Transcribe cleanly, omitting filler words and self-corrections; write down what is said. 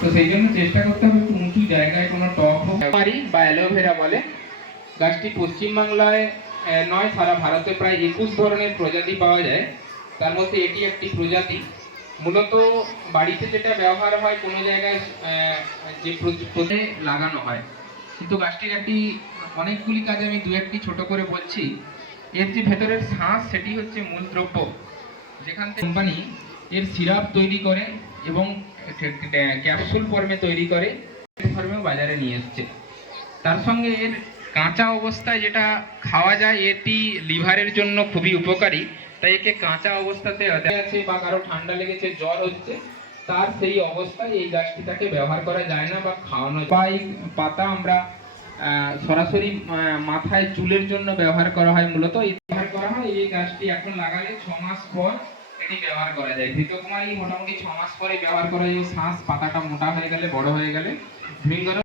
তো সেই জন্য চেষ্টা করতে হবে একটু উঁচু জায়গায় কোনো টব পারি বা অ্যালোভেরা বলে। গাছটি পশ্চিমবাংলায় নয়, সারা ভারতে প্রায় 21 ধরনের প্রজাতি পাওয়া যায়। তার মধ্যে এটি একটি প্রজাতি। মূলত বাড়িতে যেটা ব্যবহার হয় কোনো জায়গায় যে লাগানো হয়, কিন্তু গাছটির একটি অনেকগুলি কাজে আমি দু একটি ছোট করে বলছি। এর যে ভেতরের শাঁস সেটি হচ্ছে মূল দ্রব্য, যেখান থেকে কোম্পানি এর সিরাপ তৈরি করে এবং ক্যাপসুল ফর্মে তৈরি করে ফর্মেও বাজারে নিয়ে এসছে। তার সঙ্গে এর কাঁচা অবস্থায় যেটা খাওয়া যায়, এটি লিভারের জন্য খুবই উপকারী। তাই একে কাঁচা অবস্থাতে আছে বা কারো ঠান্ডা লেগেছে, জ্বর হচ্ছে, তার সেই অবস্থায় এই গাছটি তাকে ব্যবহার করা যায় না বা খাওয়ানো যায়। বা এই পাতা আমরা সরাসরি মাথায় চুলের জন্য ব্যবহার করা হয়। মূলত ব্যবহার করা হয় এই গাছটি এখন লাগালে 6 মাস পর এটি ব্যবহার করা যায়। ঘৃতকুমারী মোটামুটি 6 মাস পরে ব্যবহার করা যায়। শ্বাস পাতাটা মোটা হয়ে গেলে, বড় হয়ে গেলে, ভৃঙ্গরা